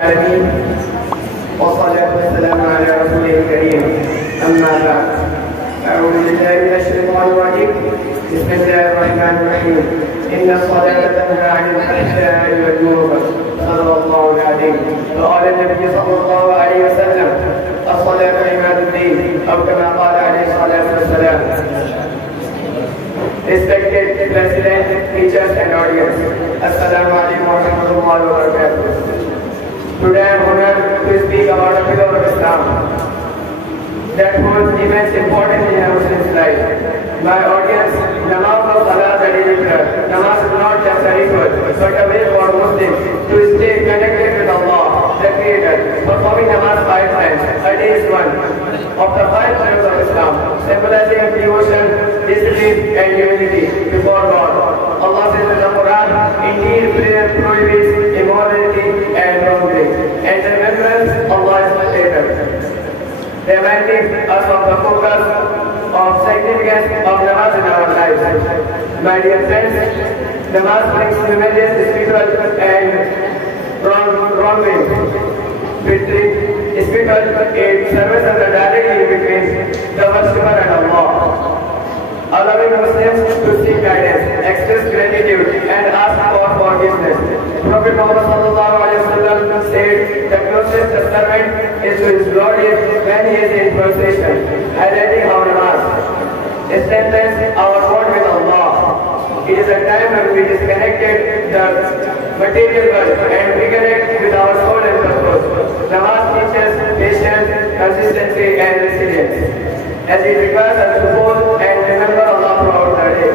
العالمين والصلاة والسلام على رسوله الكريم. أما بعد، أعوذ بالله من الشيطان الرجيم. بسم الله الرحمن الرحيم. إن الصلاة تنهى عن الفحشاء والمنكر. صدق الله العظيم. وقال النبي صلى الله عليه وسلم: الصلاة عماد الدين، أو كما قال عليه الصلاة والسلام. Respected President, teachers and audience, Assalamu alaikum wa rahmatullahi wa barakatuh. Today I am honored to speak about a pillar of Islam that holds immense importance in a Muslim's life. My audience, namaz of Salah very different. Namaz is not just a ritual, but a way for Muslims to stay connected with Allah, the Creator. Performing namaz 5 times a day is one of the 5 pillars of Islam, symbolizing devotion, discipline, and unity before God. Allah says in the Quran, indeed prayer prohibits immorality and wrongdoing, and remembrance Allah is the Creator. Reminding us of the focus of significance of namaz in our lives. My dear friends, namaz brings tremendous spiritual and wrongdoing. Spiritual aid serves as a direct link between the worshipper and Allah, allowing Muslims to seek guidance, express gratitude, and ask for forgiveness. Prophet Muhammad said, the closest the servant is to his Lord when he is in procession, highlighting our namaz strengthens our bond with Allah. It is a time when we disconnected the material world and reconnect with our soul and purpose. Namaz teaches patience, consistency, and resilience, as it requires us to hold and remember Allah throughout the day.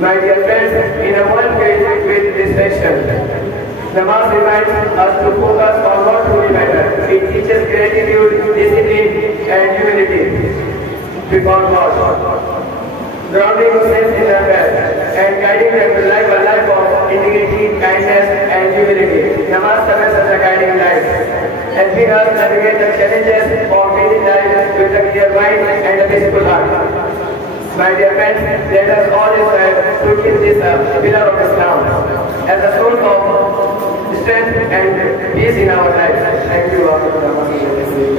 My dear friends, in a world filled with distraction, namaz reminds us to focus on what truly matters. It teaches gratitude, discipline, and humility before God, grounding Muslims in their path and guiding them to live a life of integrity, kindness, and humility. Namaz serves as a guiding light, helping us navigate the challenges of daily life with a clear mind and a peaceful heart. My dear friends, let us always strive to keep this pillar of Islam as a source of strength and peace in our lives. Thank you.